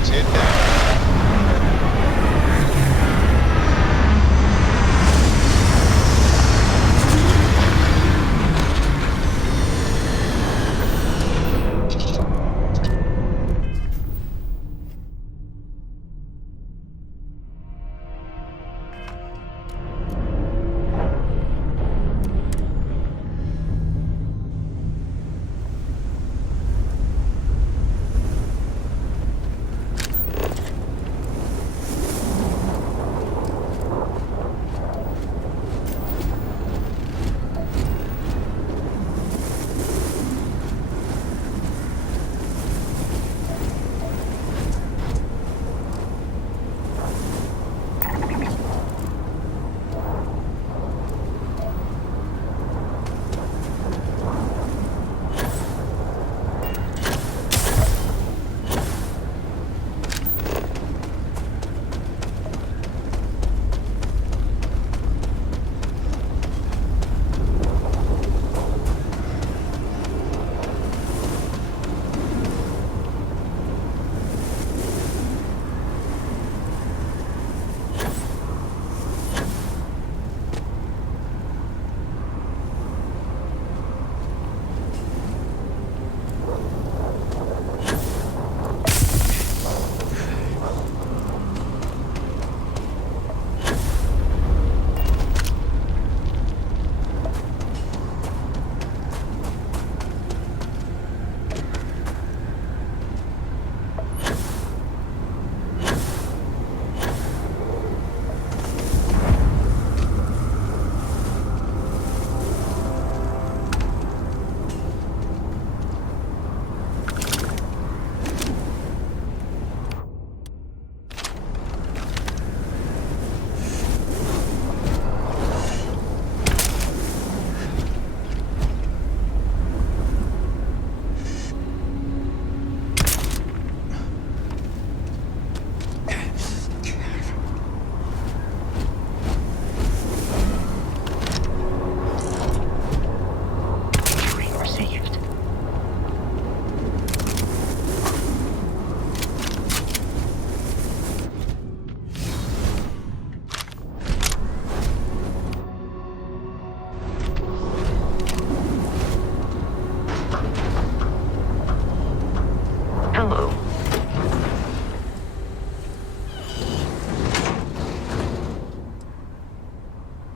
its head down.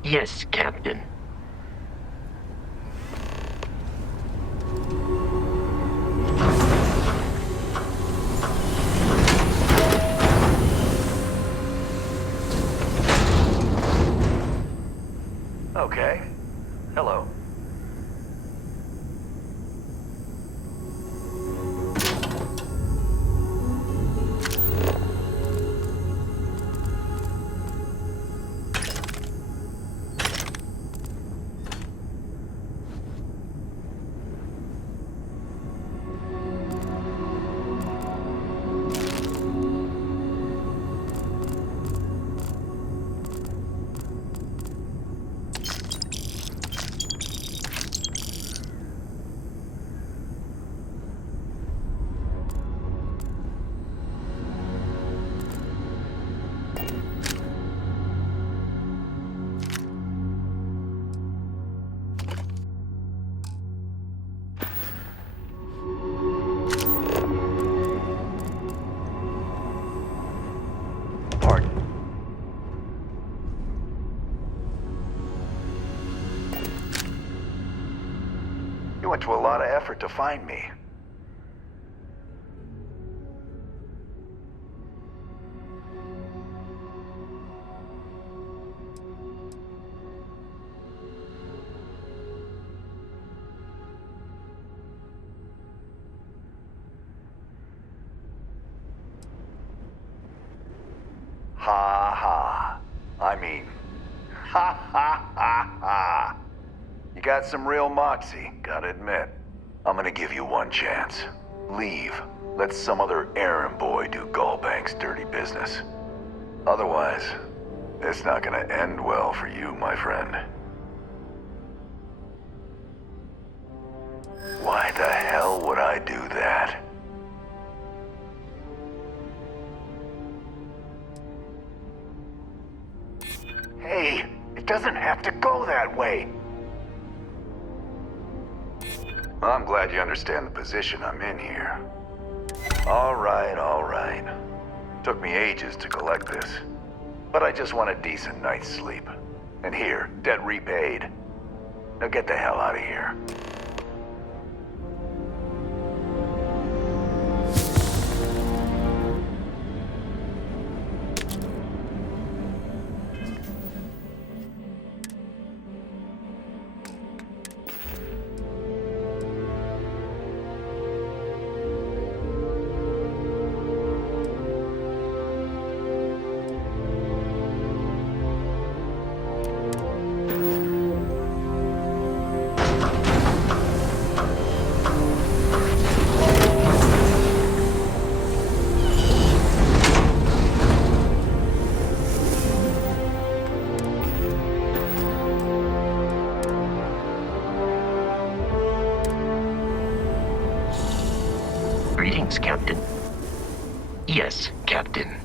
Yes, Captain. Okay. Hello. Pardon. You went to a lot of effort to find me. Ha ha. I mean, ha ha ha ha. You got some real moxie, gotta admit. I'm gonna give you one chance. Leave. Let some other errand boy do Gallbank's dirty business. Otherwise, it's not gonna end well for you, my friend. Why the hell would I do that? Hey! Well, I'm glad you understand the position I'm in here. All right, all right. Took me ages to collect this. But I just want a decent night's sleep. And here, debt repaid. Now get the hell out of here. Greetings, Captain. Yes, Captain.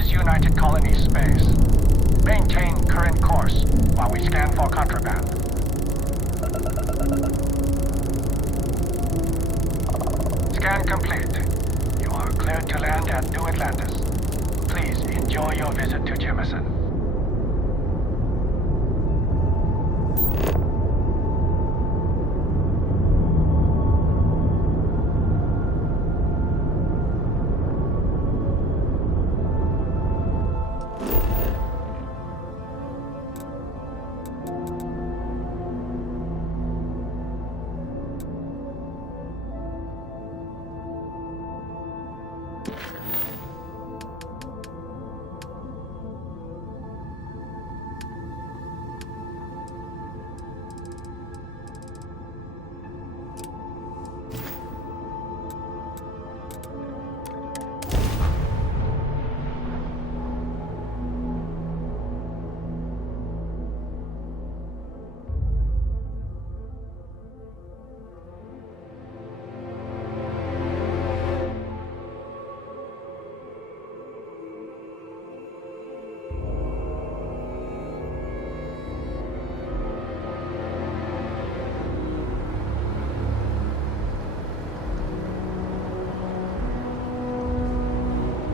is United Colonies space. Maintain current course while we scan for contraband. Scan complete. You are cleared to land at New Atlantis. Please enjoy your visit to Jemison.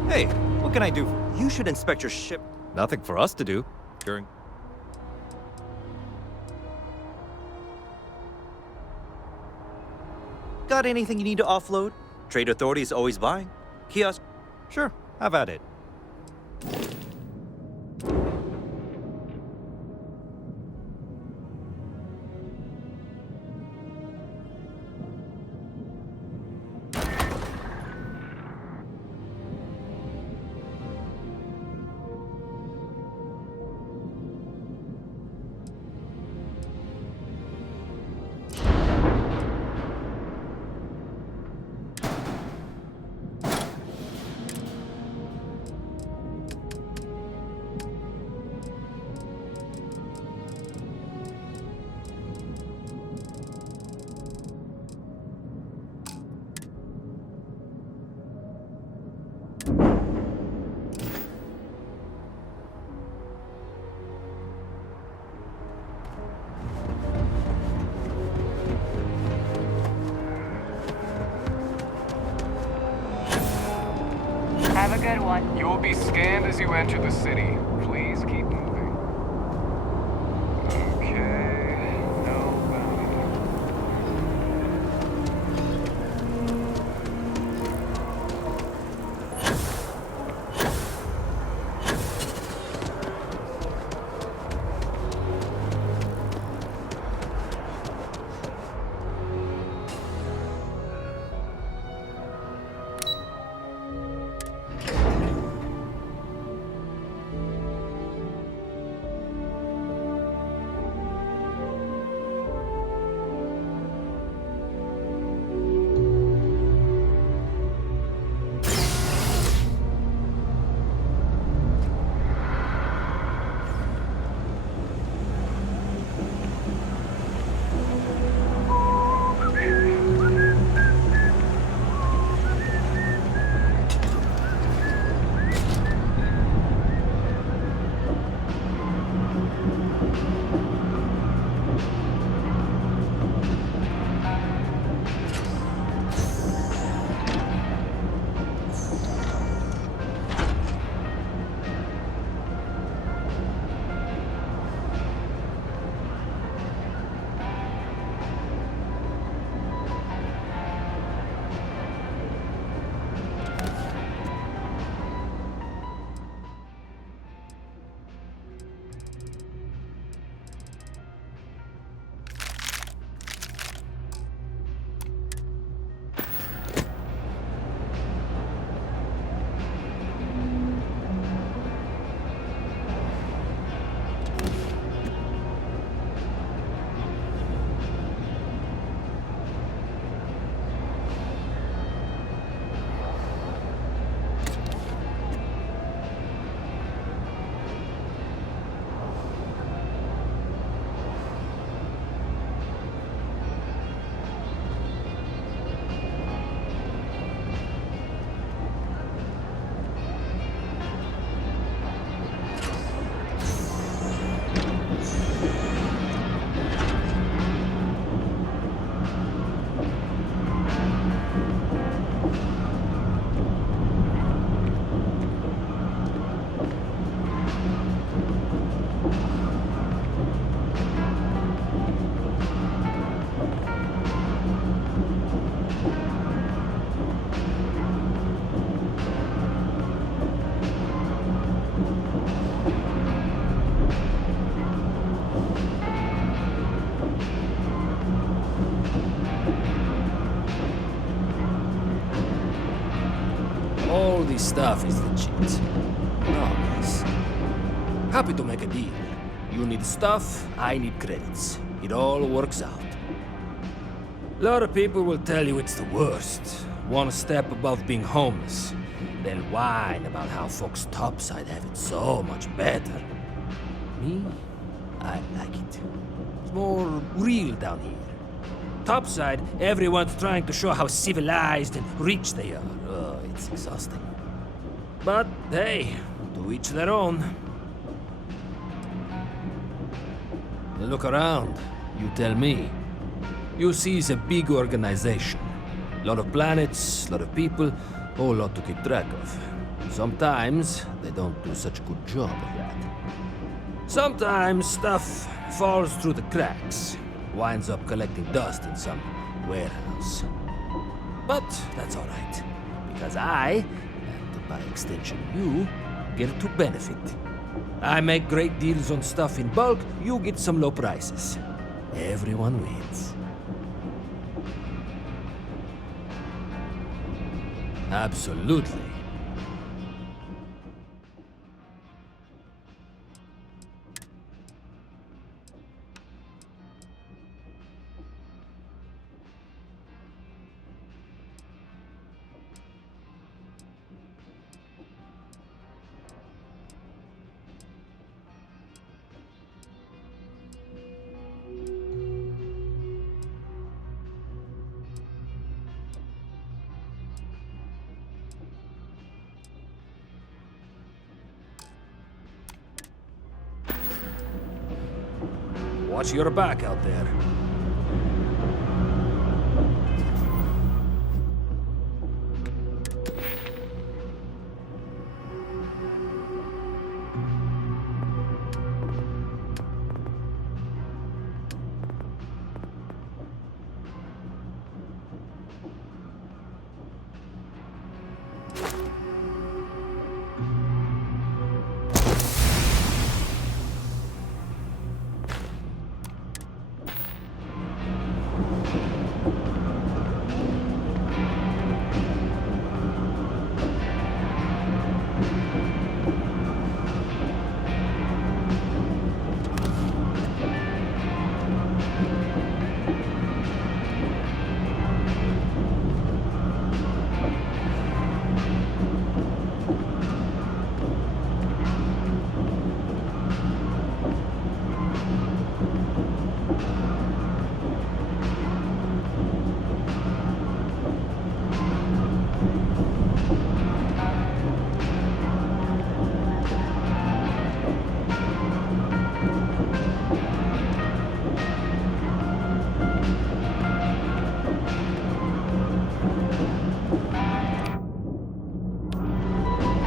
Hey, what can I do? You should inspect your ship. Nothing for us to do. During... Got anything you need to offload? Trade Authority is always buying. Kiosk? Sure, have at it. Have a good one. You will be scanned as you enter the city. Please keep moving. Okay. Nobody. All this stuff is legit. Nice. Happy to make a deal. You need stuff, I need credits. It all works out. A lot of people will tell you it's the worst. One step above being homeless. They'll whine about how folks topside have it so much better. Me? I like it. It's more real down here. Topside, everyone's trying to show how civilized and rich they are. Oh, it's exhausting. But hey, to each their own. Look around. You tell me. You see it's a big organization. A lot of planets, a lot of people, whole lot to keep track of. Sometimes they don't do such a good job of that. Sometimes stuff falls through the cracks, winds up collecting dust in some warehouse. But that's all right, because I, and by extension you, get to benefit. I make great deals on stuff in bulk, you get some low prices. Everyone wins. Absolutely. Watch your back out there.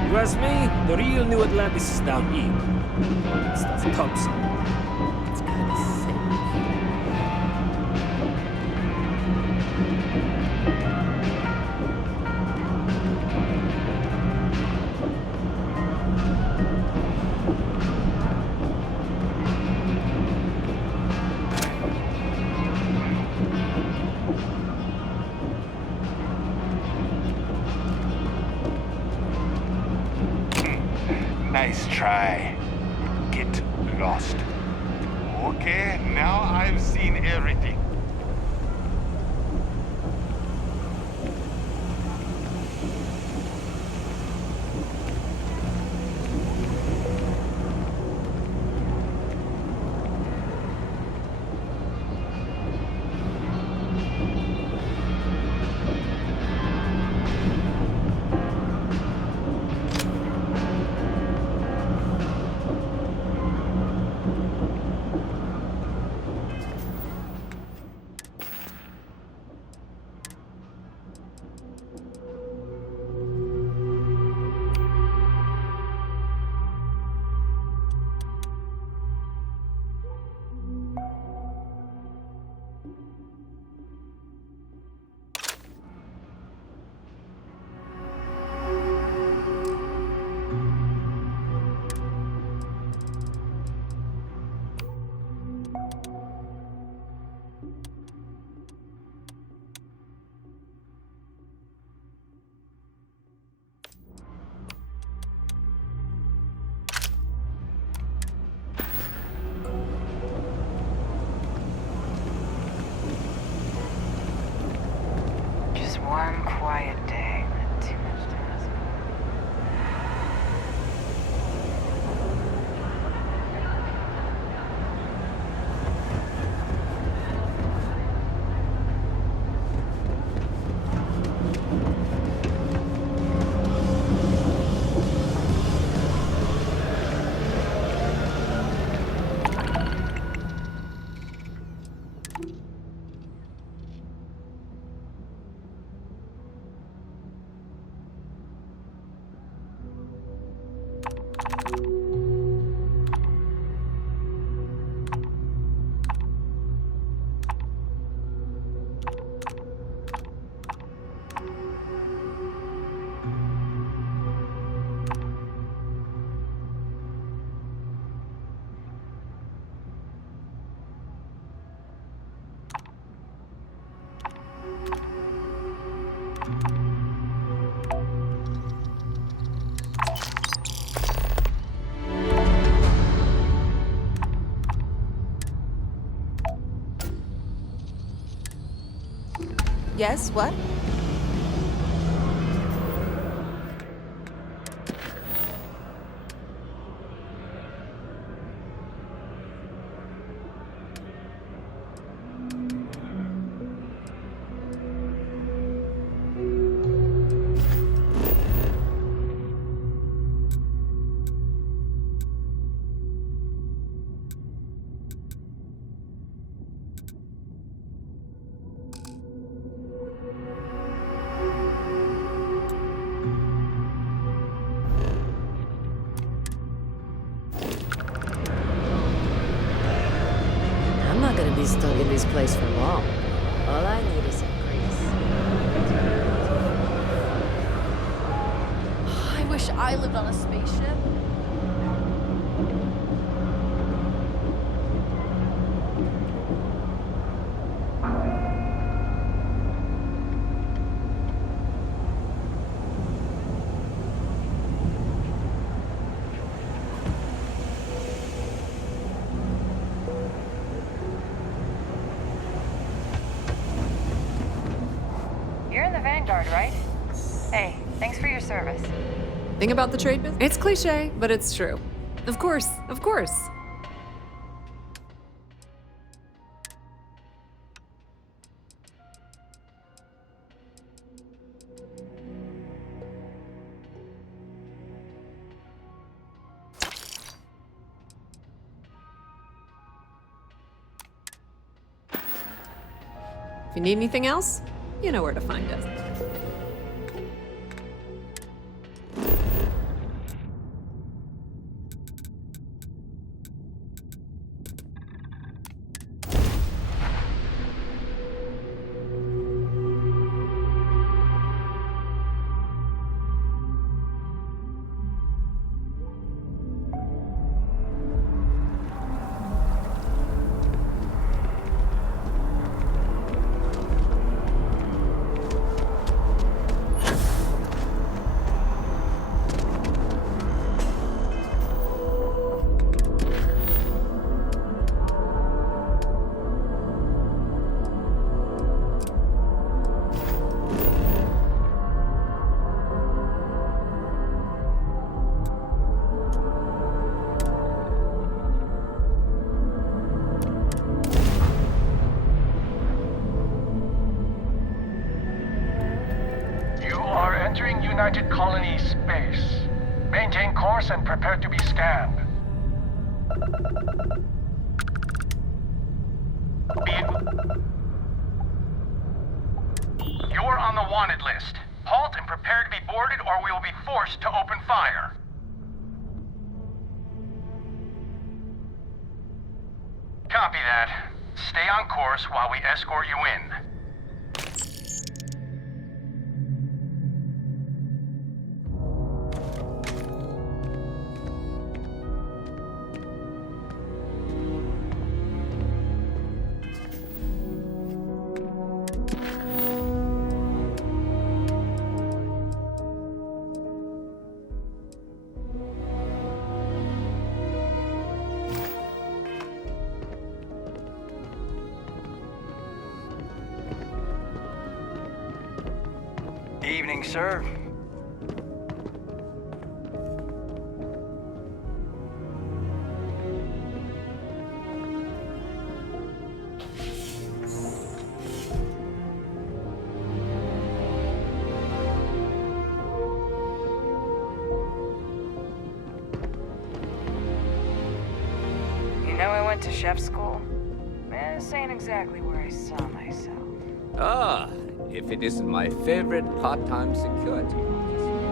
You ask me, the real new Atlantis is down here. All that stuff topside. It's kind of fake. Nice try. Get lost. Okay, now I've seen everything. Yes, what? I'm not gonna be stuck in this place for long. All I need is some grace. I wish I lived on a spaceship. You're in the Vanguard, right? Hey, thanks for your service. Thing about the trade business? It's cliche, but it's true. Of course, of course. If you need anything else, you know where to find us. Entering United Colony space. Maintain course and prepare to be scanned. You're on the wanted list. Halt and prepare to be boarded or we will be forced to open fire. Copy that. Stay on course while we escort you in. Evening, sir. You know I went to chef school? This ain't exactly where I saw myself. Ah, if it isn't my favorite part-time security officer.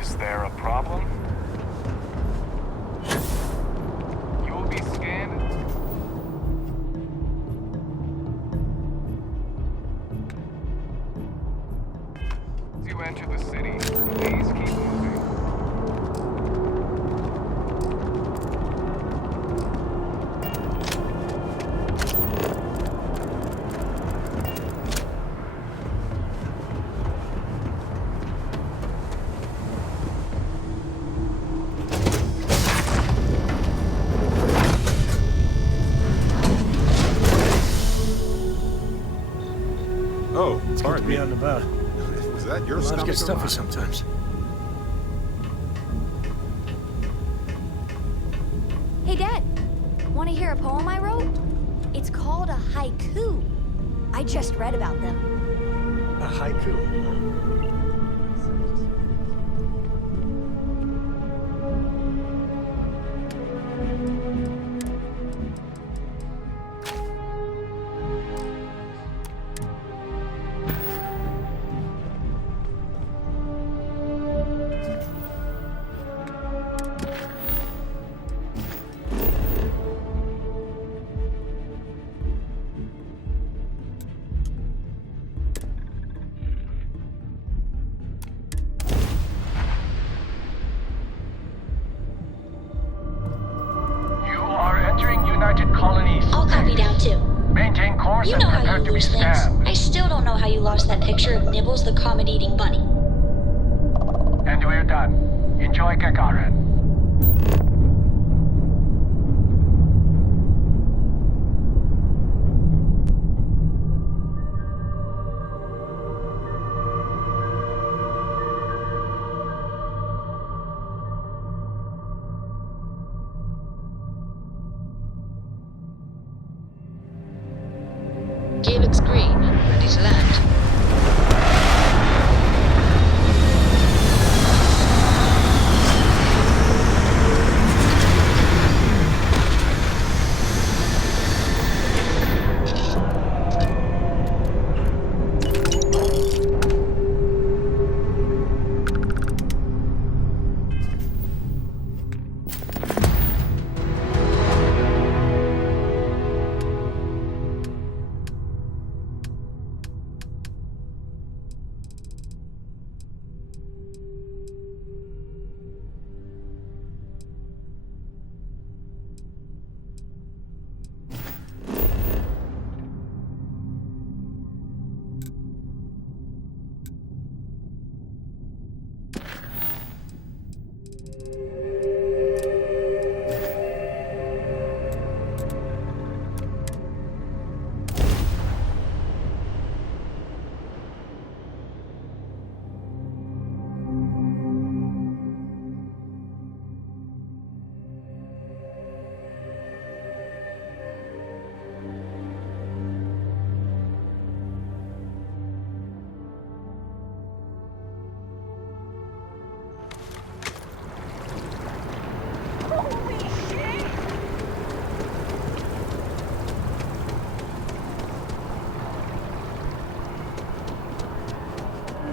Is there a problem? You will be scanned. As you enter the city, please keep moving. Oh, It's good to be out and about. Was that your Lives stomach? get or stuffy mine? sometimes. Hey, Dad. Want to hear a poem I wrote? It's called a haiku. I just read about them. A haiku. I'll copy down too. Maintain course You and know how prepare you to be lose things. scanned. I still don't know how you lost that picture of Nibbles the comet-eating bunny. And we're done. Enjoy Gagarin. Gear looks green. Ready to land.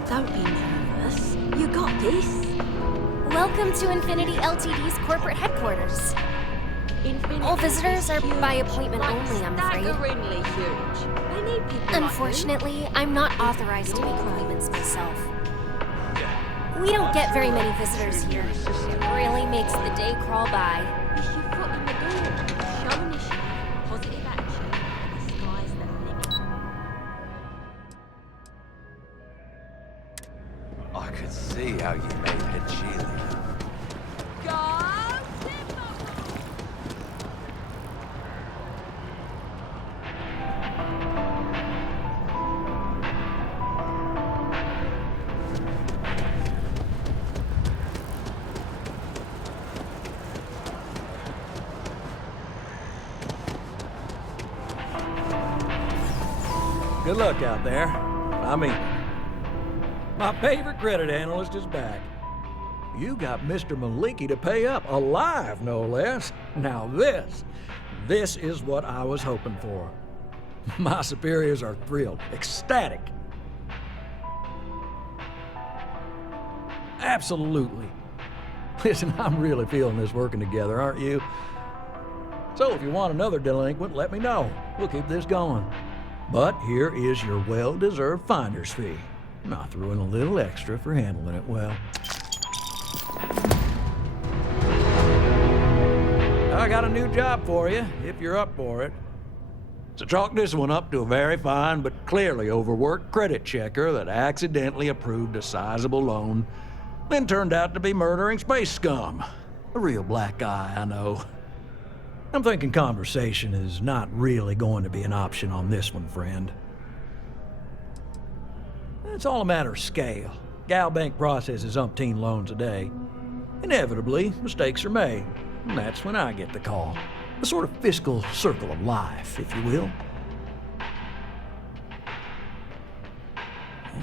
Don't be nervous. You got this. Welcome to Infinity Ltd's corporate headquarters. All visitors are by appointment only, I'm afraid. Staggeringly huge. I need people Unfortunately, I'm not authorized to make appointments myself. We don't get very many visitors here. It really makes the day crawl by. If you put in the door, show initiative, positive action, the sky's the limit. I could see how you made her cheerleader. Good luck out there. I mean, my favorite credit analyst is back. You got Mr. Maliki to pay up, alive no less. Now this is what I was hoping for. My superiors are thrilled, ecstatic. Absolutely. Listen, I'm really feeling this working together, aren't you? So if you want another delinquent, let me know. We'll keep this going. But here is your well-deserved finder's fee. I threw in a little extra for handling it well. I got a new job for you, if you're up for it. So chalk this one up to a very fine but clearly overworked credit checker that accidentally approved a sizable loan, then turned out to be murdering space scum. A real black eye, I know. I'm thinking conversation is not really going to be an option on this one, friend. It's all a matter of scale. Gal Bank processes umpteen loans a day. Inevitably, mistakes are made, and that's when I get the call. A sort of fiscal circle of life, if you will.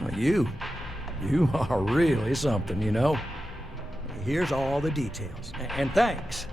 Well, you are really something, you know. Here's all the details, and thanks.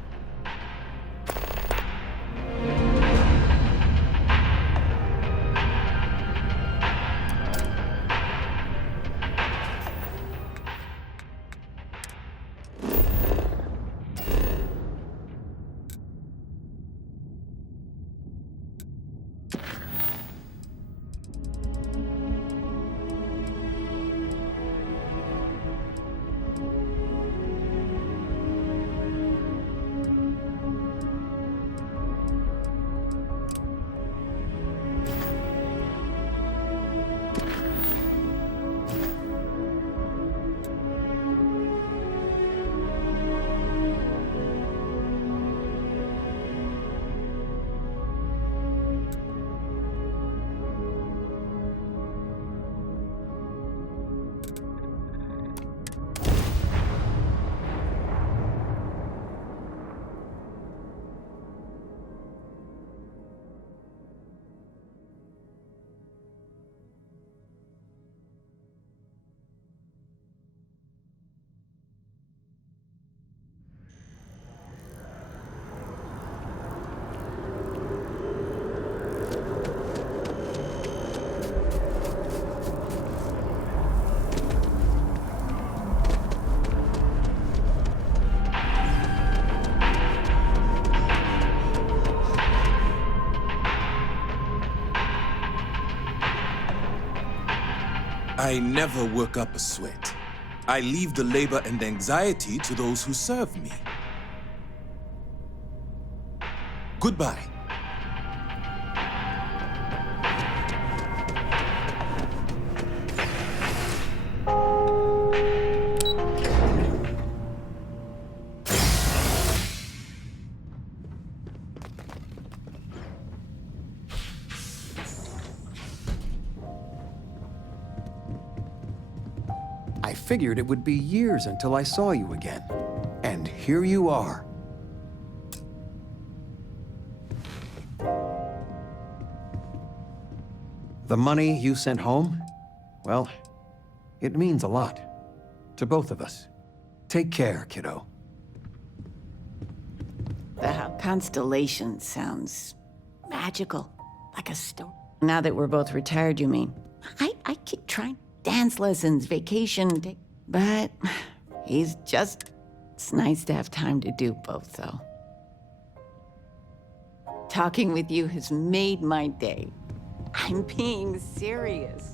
I never work up a sweat. I leave the labor and anxiety to those who serve me. Goodbye. I figured it would be years until I saw you again. And here you are. The money you sent home? Well, it means a lot. To both of us. Take care, kiddo. The Constellation sounds magical. Like a story. Now that we're both retired, you mean? I keep trying. Dance lessons, vacation, but it's nice to have time to do both, though. Talking with you has made my day. I'm being serious.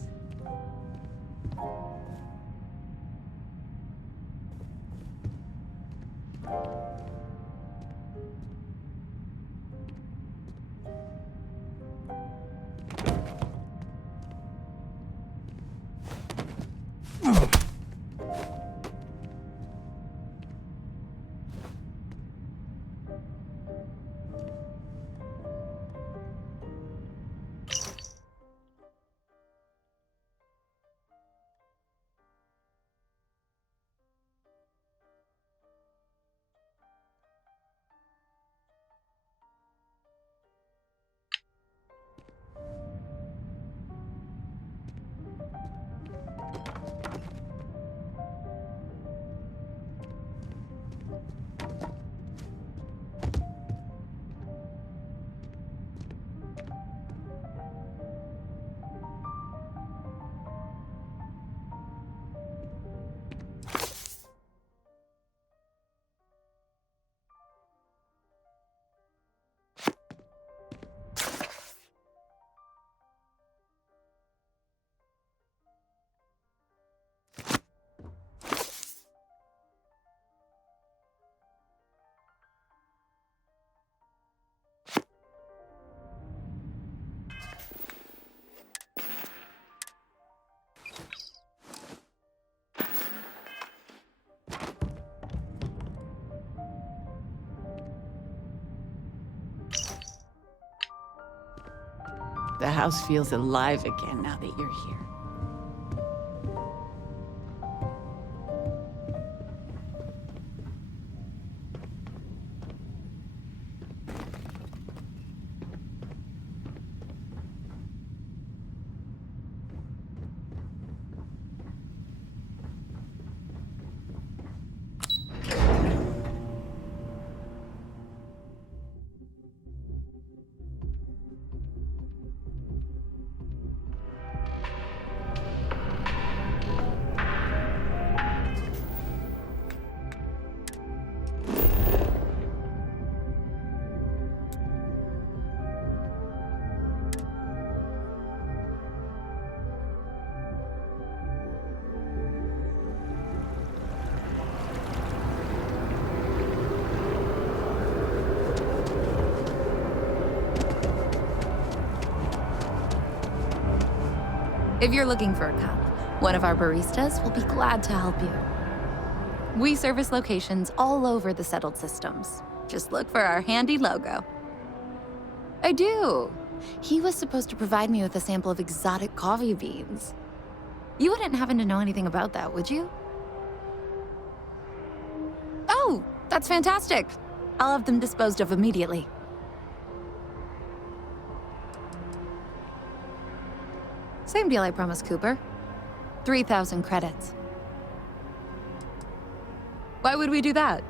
The house feels alive again now that you're here. If you're looking for a cup, one of our baristas will be glad to help you. We service locations all over the settled systems. Just look for our handy logo. I do. He was supposed to provide me with a sample of exotic coffee beans. You wouldn't happen to know anything about that, would you? Oh, that's fantastic. I'll have them disposed of immediately. Same deal I promised Cooper. 3,000 credits. Why would we do that?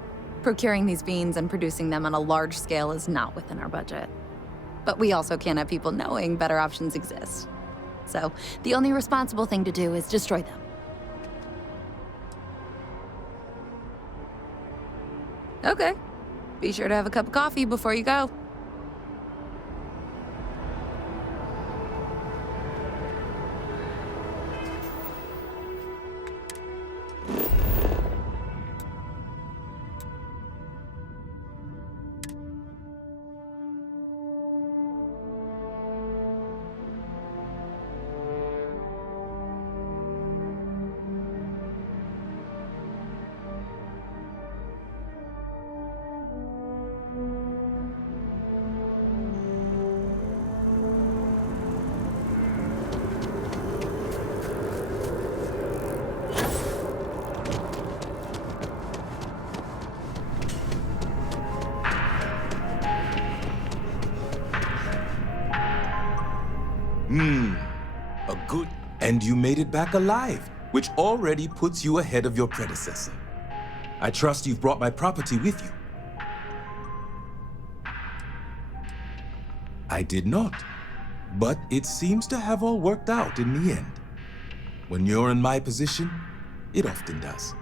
Procuring these beans and producing them on a large scale is not within our budget. But we also can't have people knowing better options exist. So, the only responsible thing to do is destroy them. Okay. Be sure to have a cup of coffee before you go. A good... And you made it back alive, which already puts you ahead of your predecessor. I trust you've brought my property with you. I did not, but it seems to have all worked out in the end. When you're in my position, it often does.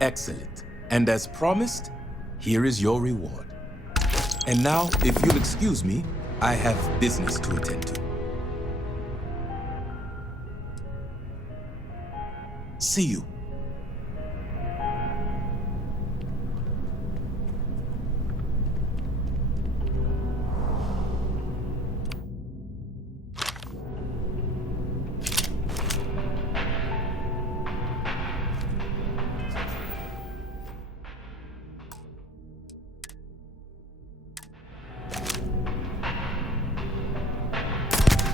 Excellent. And as promised, here is your reward. And now, if you'll excuse me, I have business to attend to. See you.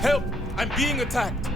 Help! I'm being attacked!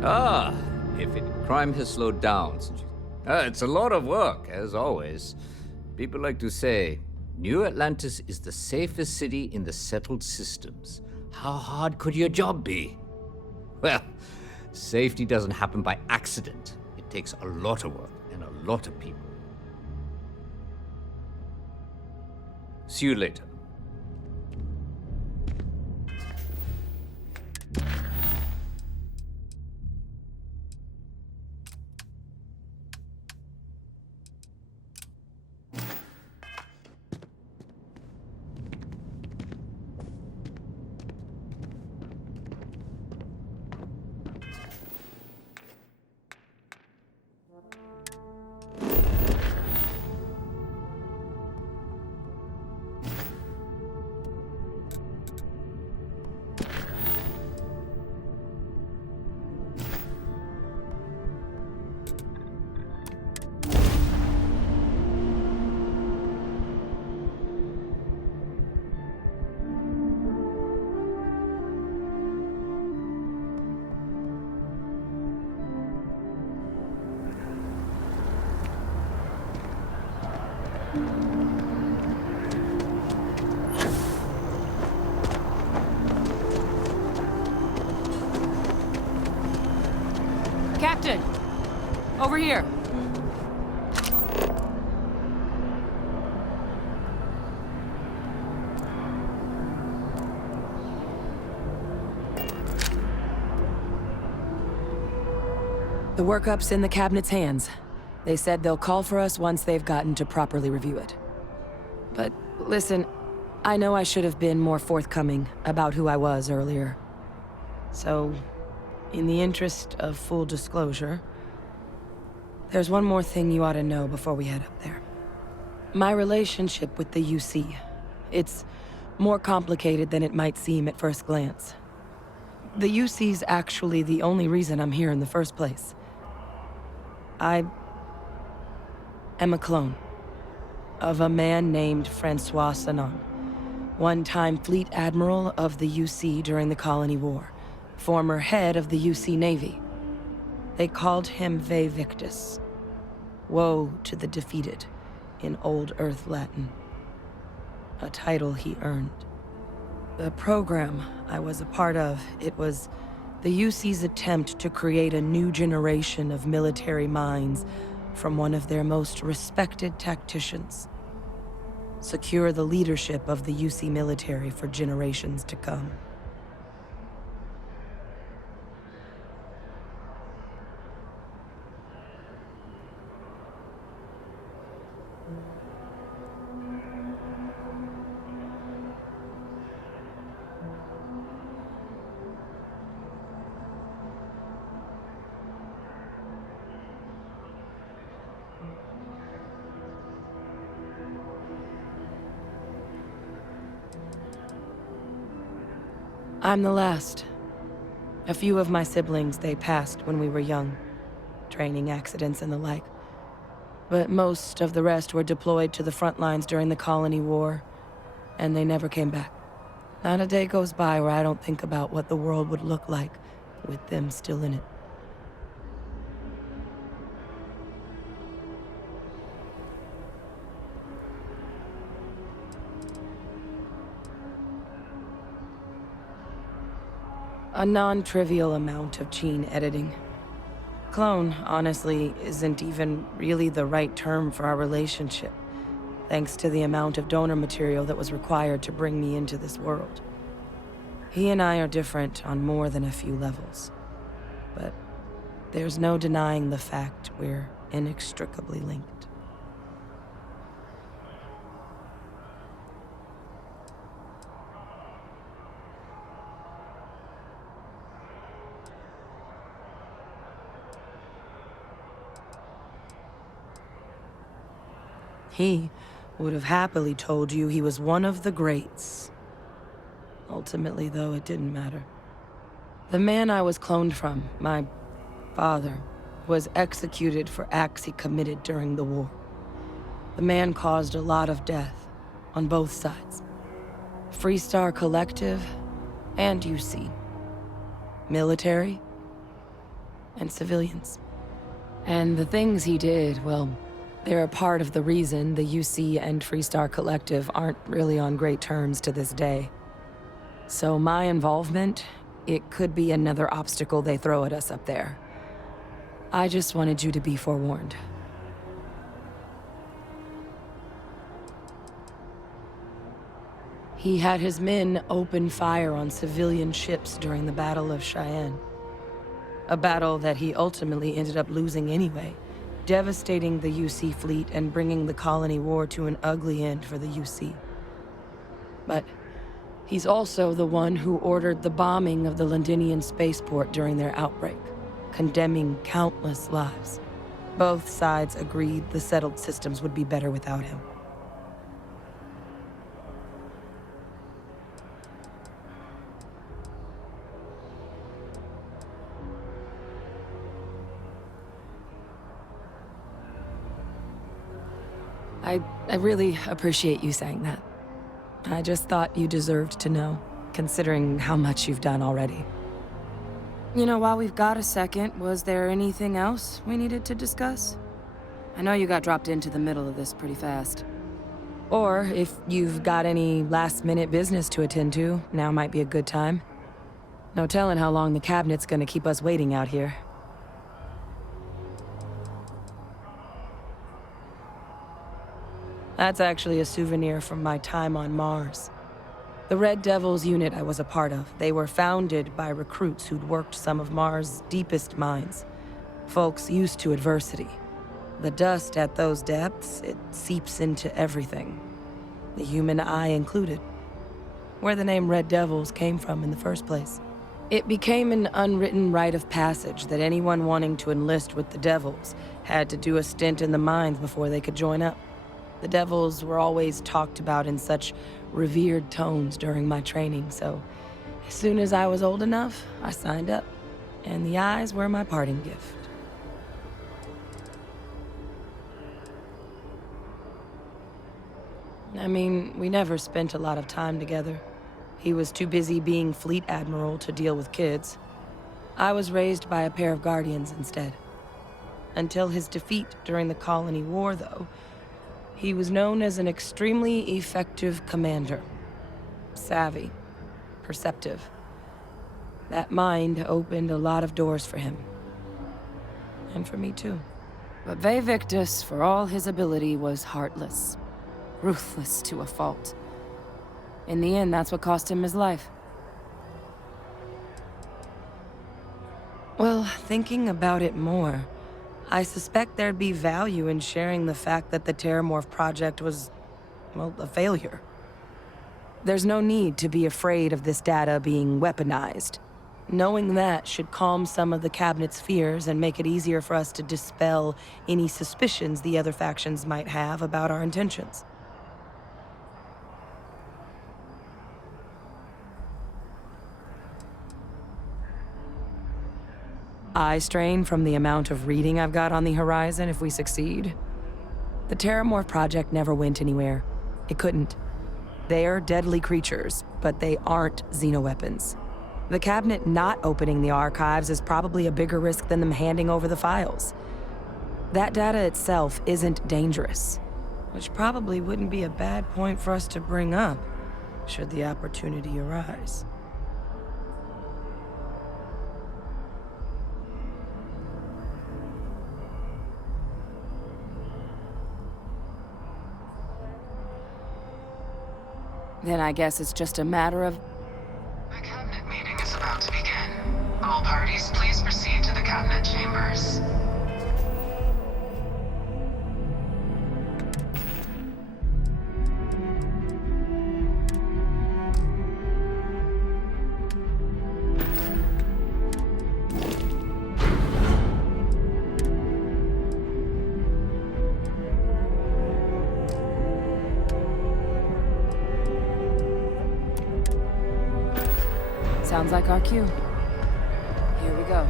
Ah, crime has slowed down. It's a lot of work, as always. People like to say, New Atlantis is the safest city in the settled systems. How hard could your job be? Well, safety doesn't happen by accident. It takes a lot of work and a lot of people. See you later. Captain! Over here! The workup's in the cabinet's hands. They said they'll call for us once they've gotten to properly review it. But listen, I know I should have been more forthcoming about who I was earlier. So, in the interest of full disclosure, there's one more thing you ought to know before we head up there. My relationship with the UC. It's more complicated than it might seem at first glance. The UC's actually the only reason I'm here in the first place. I am a clone of a man named Francois Sanon, one-time fleet admiral of the UC during the Colony War, former head of the UC Navy. They called him Ve Victus, woe to the defeated, in Old Earth Latin, a title he earned. The program I was a part of, it was the UC's attempt to create a new generation of military minds from one of their most respected tacticians. Secure the leadership of the UC military for generations to come. I'm the last. A few of my siblings, they passed when we were young. Training accidents and the like. But most of the rest were deployed to the front lines during the Colony War, and they never came back. Not a day goes by where I don't think about what the world would look like with them still in it. A non-trivial amount of gene editing. Clone, honestly, isn't even really the right term for our relationship, thanks to the amount of donor material that was required to bring me into this world. He and I are different on more than a few levels, but there's no denying the fact we're inextricably linked. He would have happily told you he was one of the greats. Ultimately, though, it didn't matter. The man I was cloned from, my father, was executed for acts he committed during the war. The man caused a lot of death, on both sides. Freestar Collective and UC. Military and civilians. And the things he did, well, They're a part of the reason the UC and Freestar Collective aren't really on great terms to this day. So my involvement, it could be another obstacle they throw at us up there. I just wanted you to be forewarned. He had his men open fire on civilian ships during the Battle of Cheyenne. A battle that he ultimately ended up losing anyway, devastating the UC fleet and bringing the colony war to an ugly end for the UC. But he's also the one who ordered the bombing of the Londinian spaceport during their outbreak, condemning countless lives. Both sides agreed the settled systems would be better without him. I really appreciate you saying that. I just thought you deserved to know, considering how much you've done already. You know, while we've got a second, was there anything else we needed to discuss? I know you got dropped into the middle of this pretty fast. Or if you've got any last-minute business to attend to, now might be a good time. No telling how long the cabinet's gonna keep us waiting out here. That's actually a souvenir from my time on Mars. The Red Devils unit I was a part of, they were founded by recruits who'd worked some of Mars' deepest mines. Folks used to adversity. The dust at those depths, it seeps into everything. The human eye included. Where the name Red Devils came from in the first place. It became an unwritten rite of passage that anyone wanting to enlist with the Devils had to do a stint in the mines before they could join up. The Devils were always talked about in such revered tones during my training, so as soon as I was old enough, I signed up. And the eyes were my parting gift. I mean, we never spent a lot of time together. He was too busy being Fleet Admiral to deal with kids. I was raised by a pair of Guardians instead. Until his defeat during the Colony War, though, he was known as an extremely effective commander. Savvy. Perceptive. That mind opened a lot of doors for him. And for me, too. But Ve Victus, for all his ability, was heartless. Ruthless to a fault. In the end, that's what cost him his life. Well, thinking about it more, I suspect there'd be value in sharing the fact that the Terrormorph project was, well, a failure. There's no need to be afraid of this data being weaponized. Knowing that should calm some of the Cabinet's fears and make it easier for us to dispel any suspicions the other factions might have about our intentions. Eye strain from the amount of reading I've got on the horizon if we succeed. The Terrormorph project never went anywhere. It couldn't. They're deadly creatures, but they aren't xenoweapons. The Cabinet not opening the archives is probably a bigger risk than them handing over the files. That data itself isn't dangerous, which probably wouldn't be a bad point for us to bring up, should the opportunity arise. Then I guess it's just a matter of... The Cabinet meeting is about to begin. All parties, please proceed to the Cabinet chambers. Sounds like our cue. Here we go.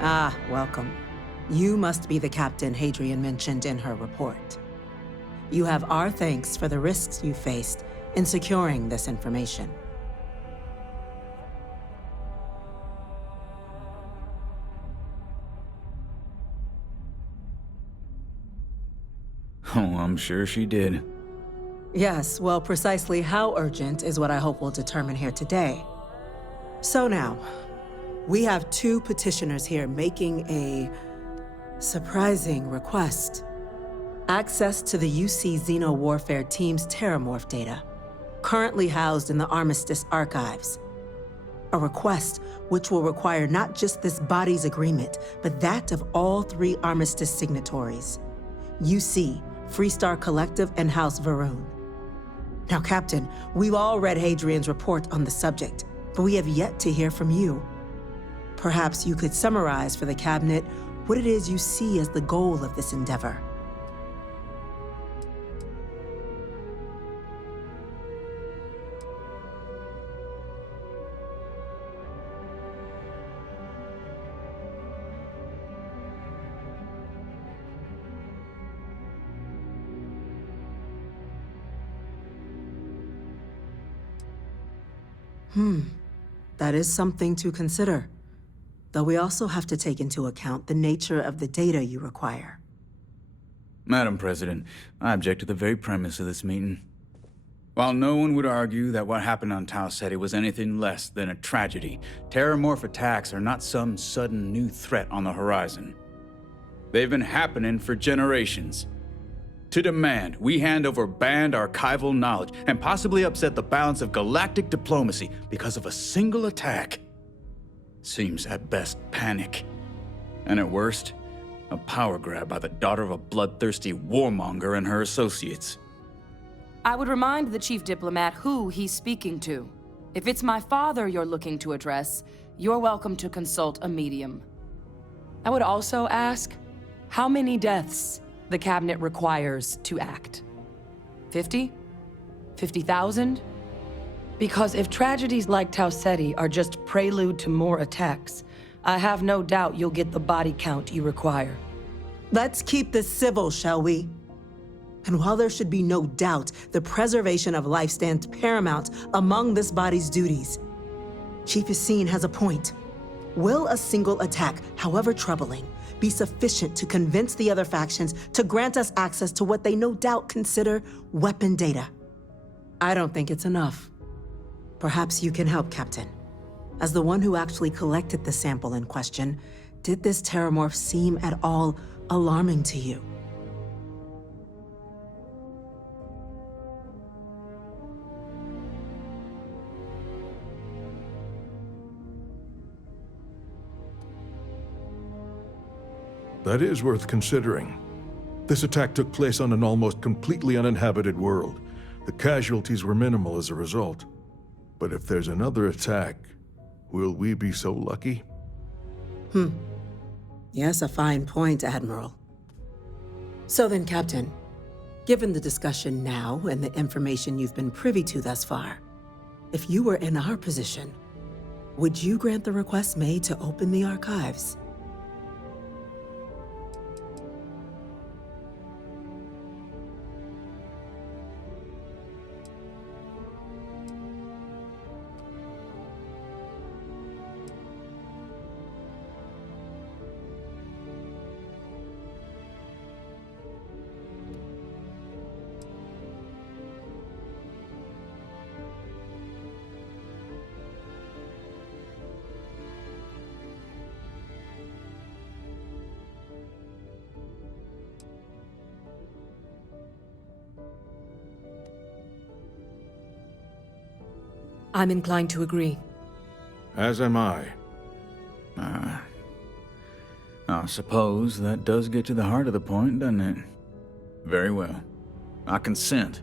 Ah, welcome. You must be the captain Hadrian mentioned in her report. You have our thanks for the risks you faced in securing this information. Oh, I'm sure she did. Yes, well, precisely how urgent is what I hope we'll determine here today. So now, we have two petitioners here making a surprising request. Access to the UC Xeno Warfare Team's Terrormorph data, currently housed in the Armistice archives. A request which will require not just this body's agreement, but that of all 3 Armistice signatories. UC, Freestar Collective, and House Varun. Now, Captain, we've all read Hadrian's report on the subject, but we have yet to hear from you. Perhaps you could summarize for the Cabinet what it is you see as the goal of this endeavor. That is something to consider. Though we also have to take into account the nature of the data you require. Madam President, I object to the very premise of this meeting. While no one would argue that what happened on Tau Ceti was anything less than a tragedy, Terrormorph attacks are not some sudden new threat on the horizon. They've been happening for generations. To demand we hand over banned archival knowledge and possibly upset the balance of galactic diplomacy because of a single attack seems at best panic, and at worst, a power grab by the daughter of a bloodthirsty warmonger and her associates. I would remind the chief diplomat who he's speaking to. If it's my father you're looking to address, you're welcome to consult a medium. I would also ask how many deaths the Cabinet requires to act. 50? 50,000? Because if tragedies like Tau Ceti are just prelude to more attacks, I have no doubt you'll get the body count you require. Let's keep this civil, shall we? And while there should be no doubt the preservation of life stands paramount among this body's duties, Chief Yassine has a point. Will a single attack, however troubling, be sufficient to convince the other factions to grant us access to what they no doubt consider weapon data? I don't think it's enough. Perhaps you can help, Captain. As the one who actually collected the sample in question, did this Terrormorph seem at all alarming to you? That is worth considering. This attack took place on an almost completely uninhabited world. The casualties were minimal as a result. But if there's another attack, will we be so lucky? Yes, a fine point, Admiral. So then, Captain, given the discussion now and the information you've been privy to thus far, if you were in our position, would you grant the request made to open the archives? I'm inclined to agree. As am I. I suppose that does get to the heart of the point, doesn't it? Very well. I consent.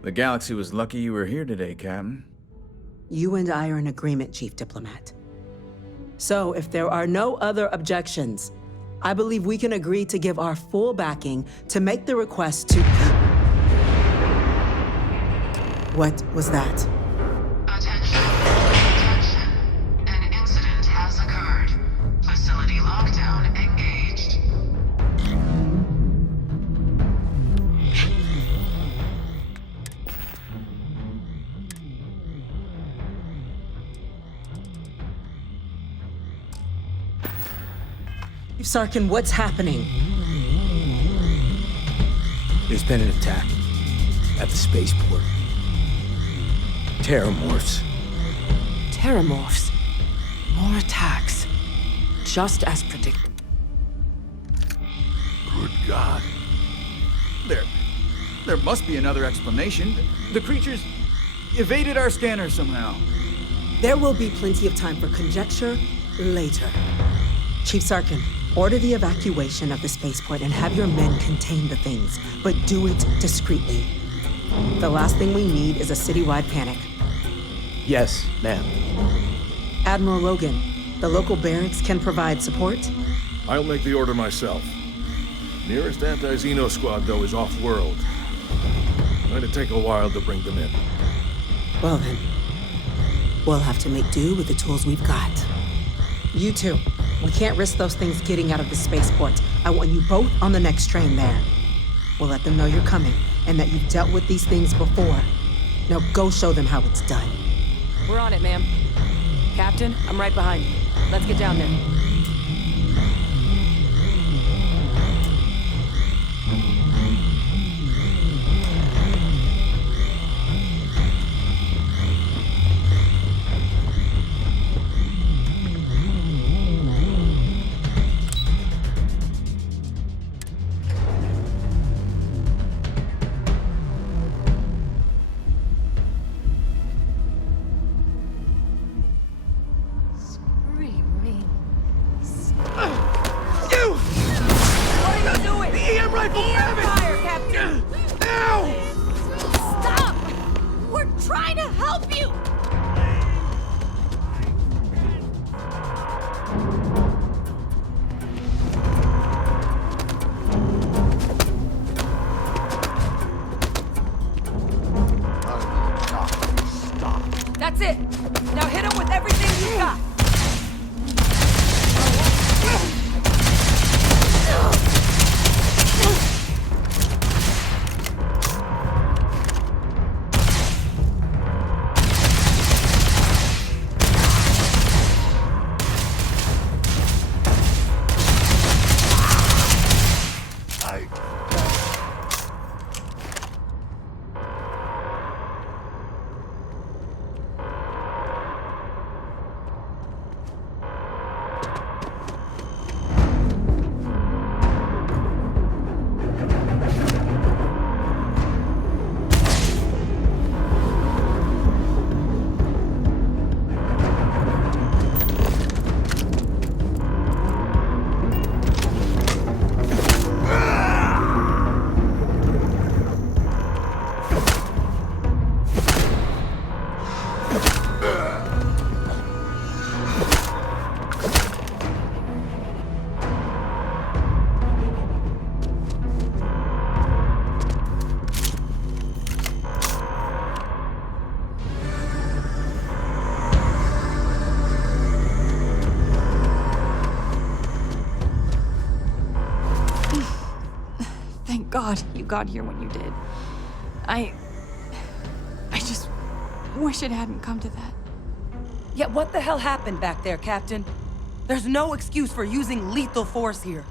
The galaxy was lucky you were here today, Captain. You and I are in agreement, Chief Diplomat. So, if there are no other objections, I believe we can agree to give our full backing to make the request to... What was that? Attention. An incident has occurred. Facility locked. Sarkin, what's happening? There's been an attack at the spaceport. Terrormorphs. Terrormorphs. More attacks. Just as predicted. Good God. There must be another explanation. The creatures evaded our scanner somehow. There will be plenty of time for conjecture later. Chief Sarkin, order the evacuation of the spaceport and have your men contain the things, but do it discreetly. The last thing we need is a citywide panic. Yes, ma'am. Admiral Logan, the local barracks can provide support? I'll make the order myself. Nearest anti-Xeno squad, though, is off-world. Going to take a while to bring them in. Well then, we'll have to make do with the tools we've got. You two, we can't risk those things getting out of the spaceport. I want you both on the next train there. We'll let them know you're coming and that you've dealt with these things before. Now go show them how it's done. We're on it, ma'am. Captain, I'm right behind you. Let's get down there. That's it! Now hit him with everything you got! God you got here when you did. I just wish it hadn't come to that. Yet what the hell happened back there, Captain? There's no excuse for using lethal force here.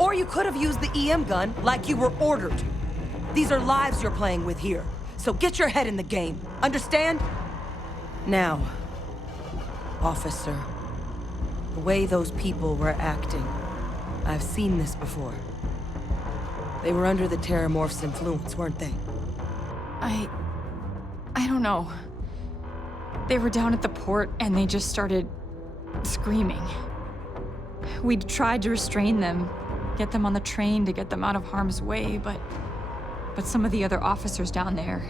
Or you could have used the EM gun like you were ordered. These are lives you're playing with here. So get your head in the game, understand? Now, officer, the way those people were acting, I've seen this before. They were under the Terrormorphs' influence, weren't they? I don't know. They were down at the port and they just started screaming. We'd tried to restrain them, get them on the train to get them out of harm's way, but some of the other officers down there,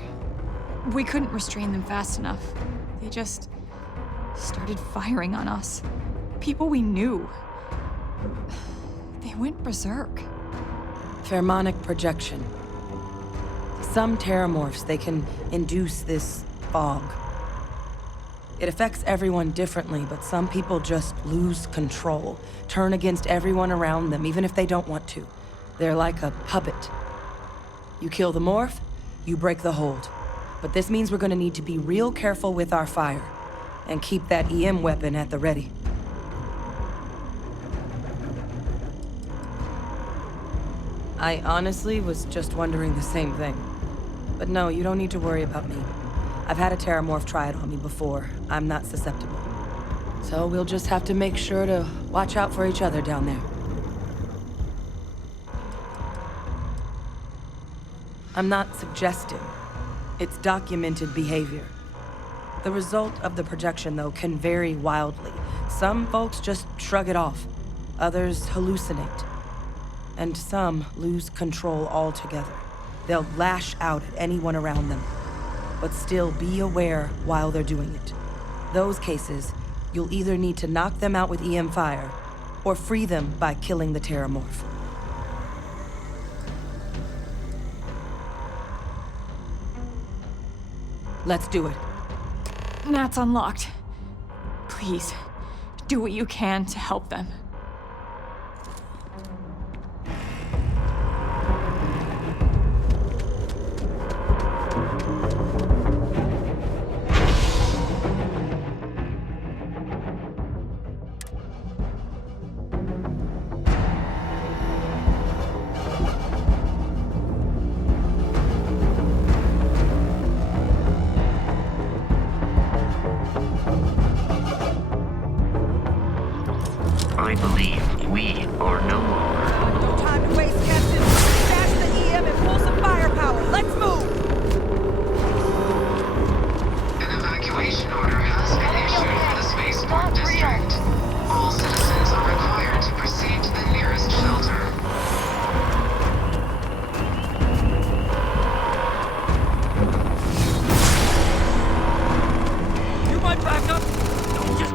we couldn't restrain them fast enough. They just started firing on us. People we knew. They went berserk. Pheromonic projection. Some Terrormorphs, they can induce this fog. It affects everyone differently, but some people just lose control, turn against everyone around them, even if they don't want to. They're like a puppet. You kill the morph, you break the hold. But this means we're gonna need to be real careful with our fire. And keep that EM weapon at the ready. I honestly was just wondering the same thing. But no, you don't need to worry about me. I've had a Terrormorph try it on me before. I'm not susceptible. So we'll just have to make sure to watch out for each other down there. I'm not suggesting. It's documented behavior. The result of the projection, though, can vary wildly. Some folks just shrug it off. Others hallucinate. And some lose control altogether. They'll lash out at anyone around them. But still be aware while they're doing it. Those cases, you'll either need to knock them out with EM fire, or free them by killing the Terrormorph. Let's do it. Nat's unlocked. Please, do what you can to help them. I believe we are no more. No time to waste, Captain. Stash the EM and pull some firepower. Let's move! An evacuation order has been issued for the spaceport district. All citizens are required to proceed to the nearest shelter. You might back up. No, just...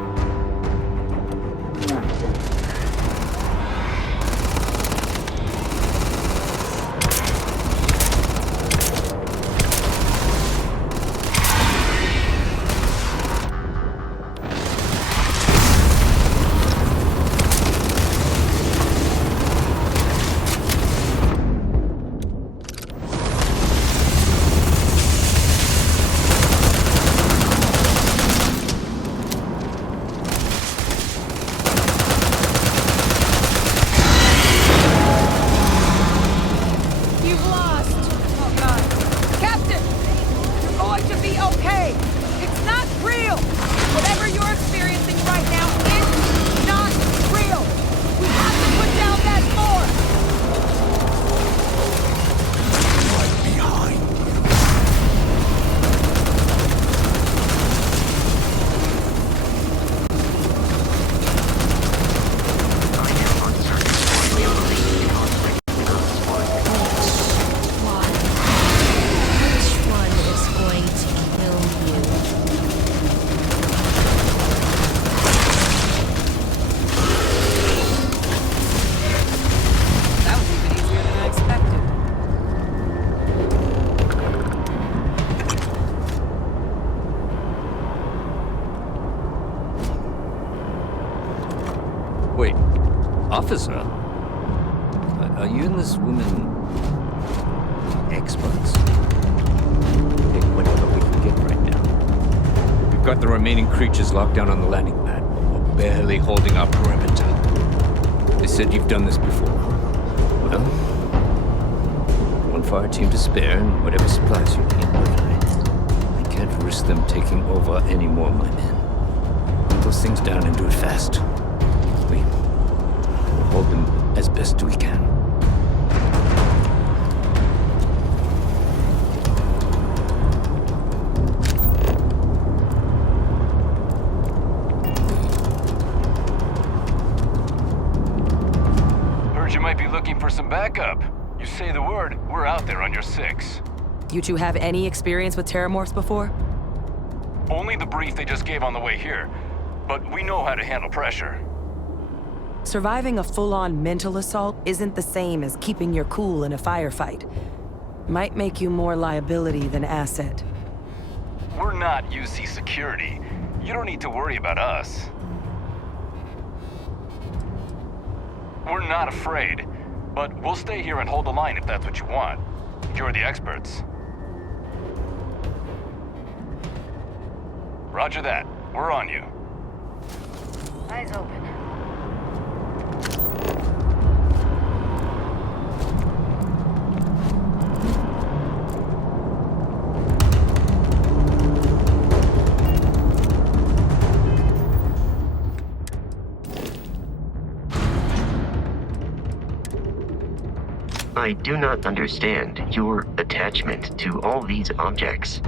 Wait, officer? Are you and this woman experts? Take whatever we can get right now. We've got the remaining creatures locked down on the landing pad. We're barely holding our perimeter. They said you've done this before. Well, one fire team to spare and whatever supplies you need, but I can't risk them taking over any more of my men. Put those things down and do it fast. We hold them as best we can. Heard you might be looking for some backup. You say the word, we're out there on your 6. You two have any experience with Terrormorphs before? Only the brief they just gave on the way here, but we know how to handle pressure. Surviving a full-on mental assault isn't the same as keeping your cool in a firefight. Might make you more liability than asset. We're not UC security. You don't need to worry about us. We're not afraid, but we'll stay here and hold the line if that's what you want. You're the experts. Roger that. We're on you. Eyes open. I do not understand your attachment to all these objects.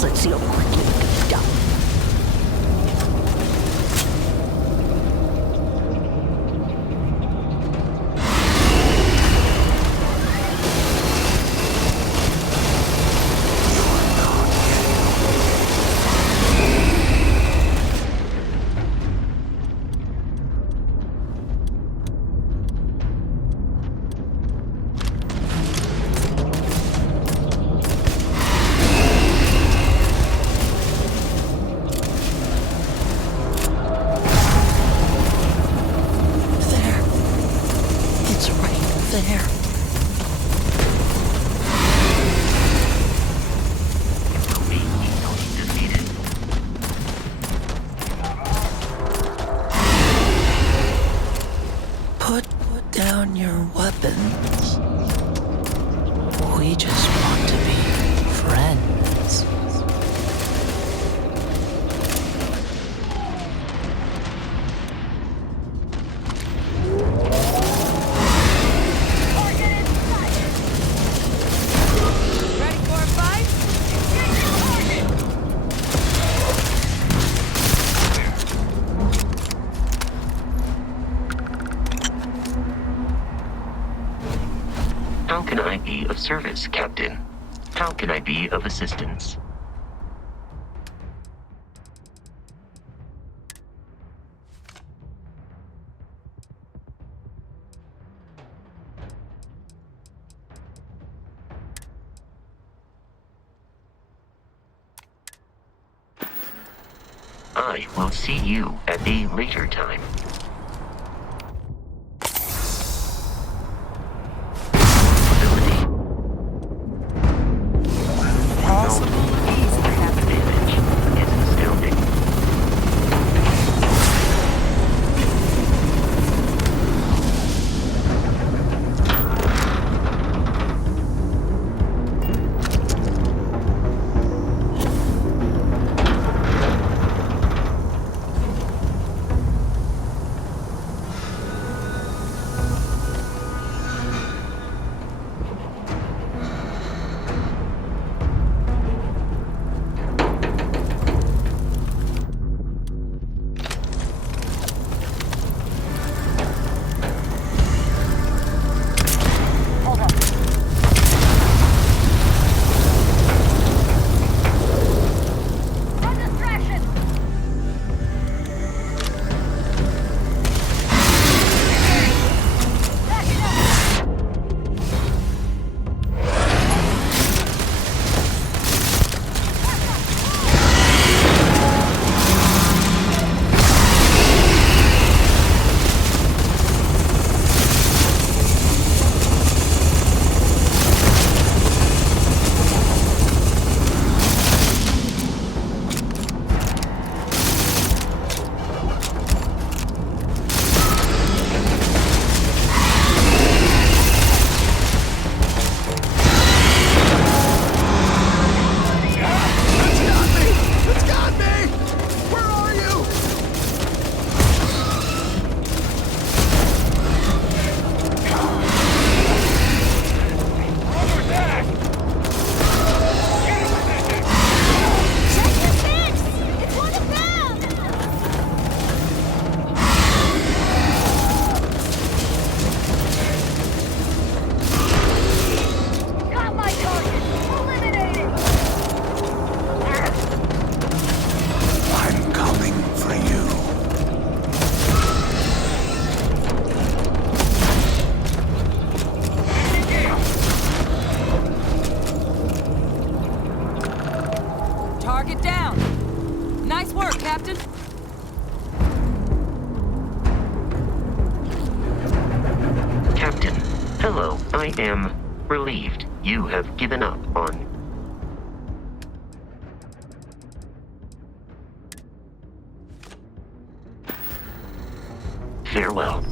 Let's see how quickly it gets done. Put down your weapons. We just want to be friends. How can I be of service, Captain? How can I be of assistance? I will see you at a later time. Target down. Nice work, Captain. Captain, hello. I am relieved you have given up on... Farewell.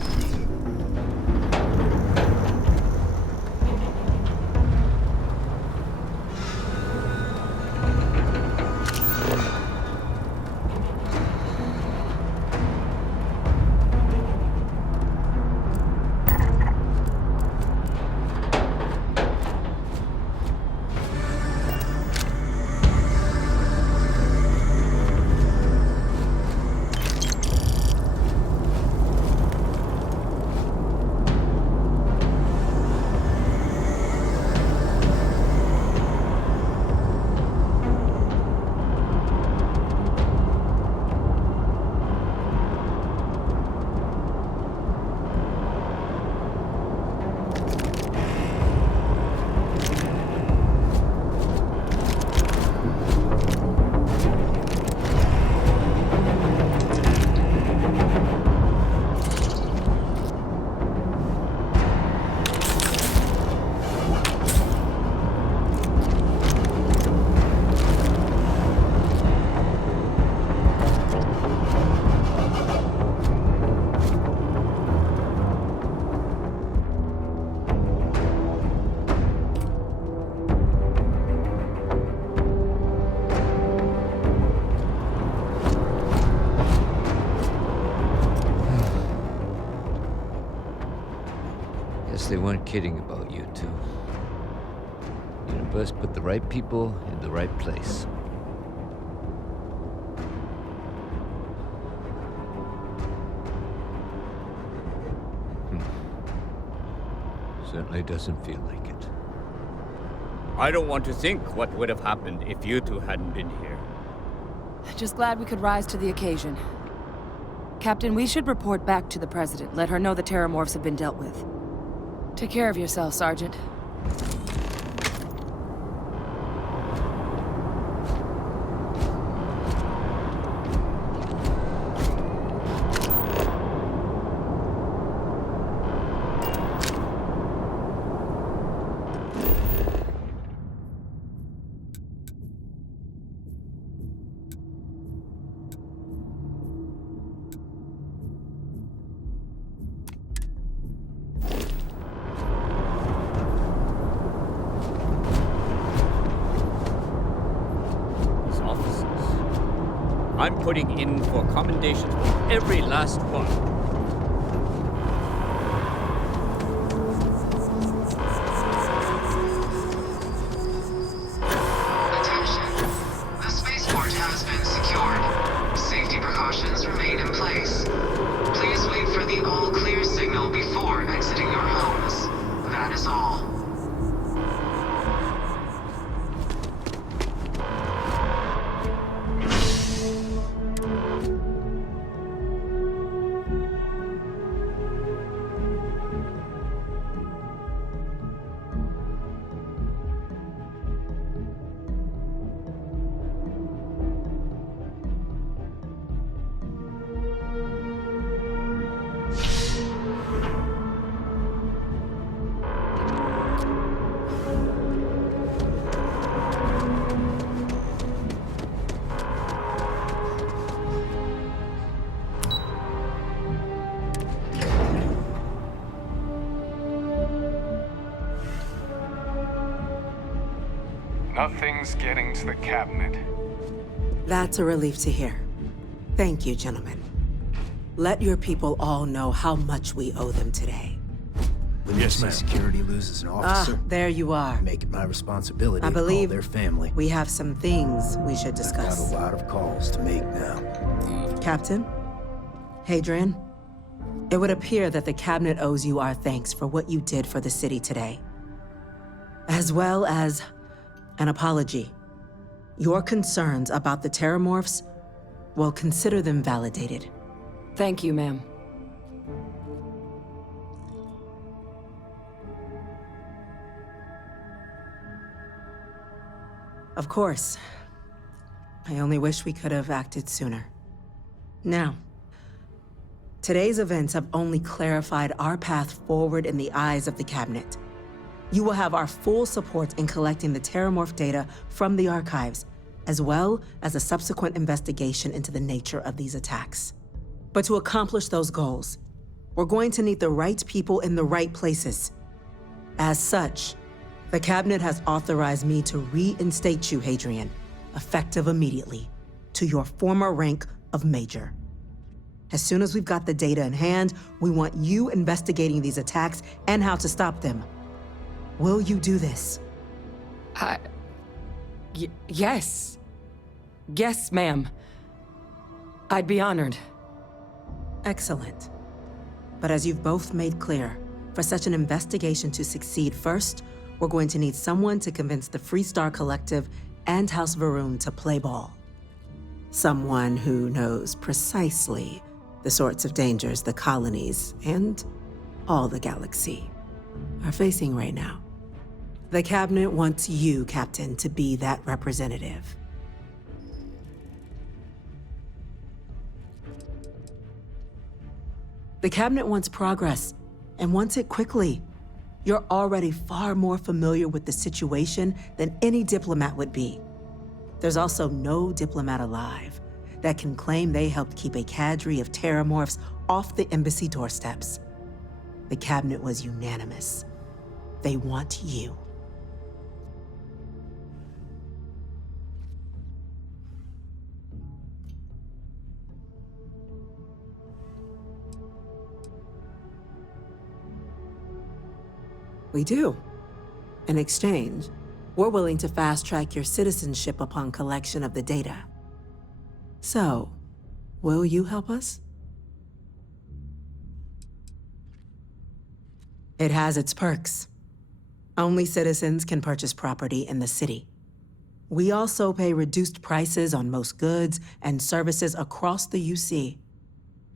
They weren't kidding about you two. Universe put the right people in the right place. Certainly doesn't feel like it. I don't want to think what would have happened if you two hadn't been here. Just glad we could rise to the occasion. Captain, we should report back to the President. Let her know the Terrormorphs have been dealt with. Take care of yourself, Sergeant. I'm putting in for commendations for every last one. Attention. The spaceport has been secured. Safety precautions remain in place. Please wait for the all-clear signal before exiting your homes. That is all. Nothing's getting to the cabinet. That's a relief to hear. Thank you, gentlemen. Let your people all know how much we owe them today. When yes, ma'am. Security loses an officer, there you are. Make it my responsibility I to believe call their family. We have some things we should discuss. I've got a lot of calls to make now. Captain, Hadrian, it would appear that the cabinet owes you our thanks for what you did for the city today, as well as an apology. Your concerns about the Terrormorphs, well, consider them validated. Thank you, ma'am. Of course. I only wish we could have acted sooner. Now, today's events have only clarified our path forward in the eyes of the Cabinet. You will have our full support in collecting the Terrormorph data from the archives, as well as a subsequent investigation into the nature of these attacks. But to accomplish those goals, we're going to need the right people in the right places. As such, the Cabinet has authorized me to reinstate you, Hadrian, effective immediately, to your former rank of Major. As soon as we've got the data in hand, we want you investigating these attacks and how to stop them. Will you do this? Yes. Yes, ma'am. I'd be honored. Excellent. But as you've both made clear, for such an investigation to succeed first, we're going to need someone to convince the Freestar Collective and House Varun to play ball. Someone who knows precisely the sorts of dangers the colonies and all the galaxy are facing right now. The Cabinet wants you, Captain, to be that representative. The Cabinet wants progress, and wants it quickly. You're already far more familiar with the situation than any diplomat would be. There's also no diplomat alive that can claim they helped keep a cadre of Terrormorphs off the embassy doorsteps. The Cabinet was unanimous. They want you. We do. In exchange, we're willing to fast-track your citizenship upon collection of the data. So, will you help us? It has its perks. Only citizens can purchase property in the city. We also pay reduced prices on most goods and services across the UC.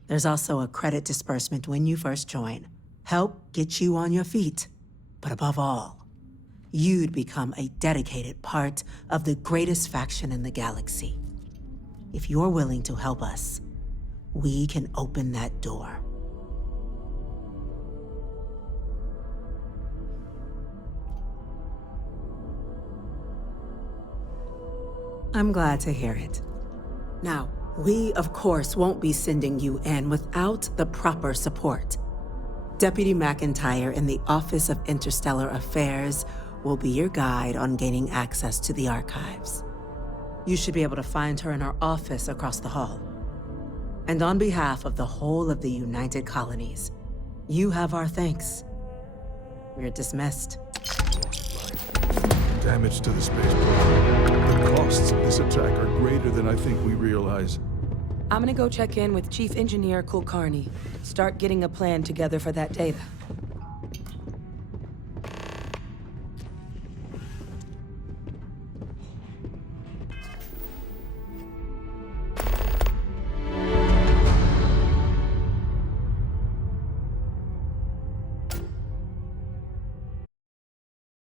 There's also a credit disbursement when you first join. Help get you on your feet. But above all, you'd become a dedicated part of the greatest faction in the galaxy. If you're willing to help us, we can open that door. I'm glad to hear it. Now, we, of course, won't be sending you in without the proper support. Deputy McIntyre in the Office of Interstellar Affairs will be your guide on gaining access to the archives. You should be able to find her in her office across the hall. And on behalf of the whole of the United Colonies, you have our thanks. We're dismissed. Damage to the spaceport. The costs of this attack are greater than I think we realize. I'm gonna go check in with Chief Engineer Kulkarni. Start getting a plan together for that data.